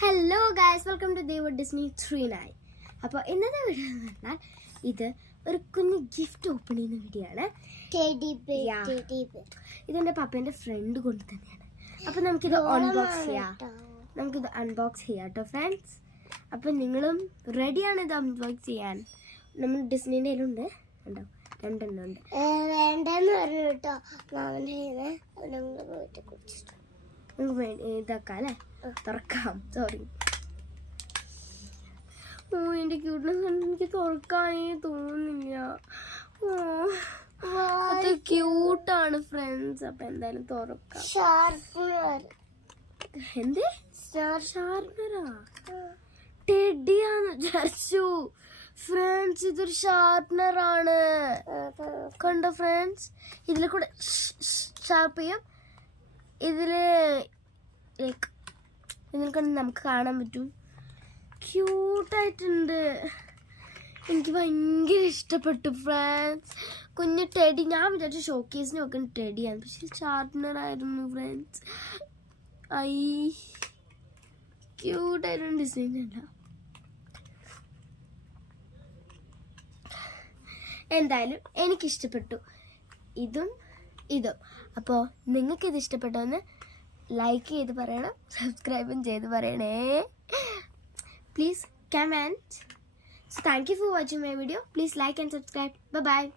Hello guys, welcome to Deva Disney 39. അപ്പോൾ ഇന്നത്തെ video എന്ന് പറഞ്ഞാൽ ഇത് ഒരു കുഞ്ഞ് ഗിഫ്റ്റ് ഓപ്പൺ ചെയ്യുന്ന വീഡിയോ ആണ്. ഇതെൻ്റെ പപ്പേൻ്റെ ഫ്രണ്ട് കൊണ്ട് തന്നെയാണ്. അപ്പോൾ നമുക്കിത് അൺബോക്സ് ചെയ്യാം കേട്ടോ ഫ്രണ്ട്സ്. അപ്പം നിങ്ങളും റെഡിയാണ് ഇത് അൺബോക്സ് ചെയ്യാൻ. നമ്മൾ ഡിസ്നിൻ്റെ കയ്യിലുണ്ട്, ഉണ്ടോ? രണ്ടെണ്ണം ഉണ്ട്. വേണ്ടെന്ന് പറഞ്ഞു കേട്ടോ നമുക്ക് ഇതാക്കാം അല്ലേ, തുറക്കാം. സോറി, എൻ്റെ ക്യൂട്ട്നെസ് എനിക്ക് തുറക്കാനേ തോന്നുന്നില്ല. അത് ക്യൂട്ടാണ് ഫ്രണ്ട്സ്. അപ്പൊ എന്തായാലും തുറക്കാം. എന്ത് ഷാർപ്പനറാ? ടെഡിയാന്ന് വിചാരിച്ചു ഫ്രണ്ട്സ്. ഇതൊരു ഷാർപ്പനറാണ്. കണ്ടോ ഫ്രണ്ട്സ്, ഇതിൽ കൂടെ ഷാർപ്പ് ചെയ്യാം. ഇതില് ലൈക്ക് ഇതിൽ കണ്ട് നമുക്ക് കാണാൻ പറ്റും. ക്യൂട്ടായിട്ടുണ്ട്. എനിക്ക് ഭയങ്കര ഇഷ്ടപ്പെട്ടു ഫ്രണ്ട്സ്. കുഞ്ഞ് ടെഡി. ഞാൻ വിചാരിച്ചു ഷോക്കേസിന് വെക്കുന്ന ടെഡിയാണ്, പക്ഷെ ഷാർപ്പനർ ആയിരുന്നു ഫ്രണ്ട്സ്. ഐ ക്യൂട്ടായിരുന്നു. ഡിസൈൻ അല്ല, എന്തായാലും എനിക്കിഷ്ടപ്പെട്ടു ഇതും ഇതും. അപ്പോൾ നിങ്ങൾക്കിത് ഇഷ്ടപ്പെട്ടോന്ന് ലൈക്ക് ചെയ്ത് പറയണം, സബ്സ്ക്രൈബും ചെയ്ത് പറയണേ please. Comment. So thank you for watching my video. Please like and subscribe. Bye bye.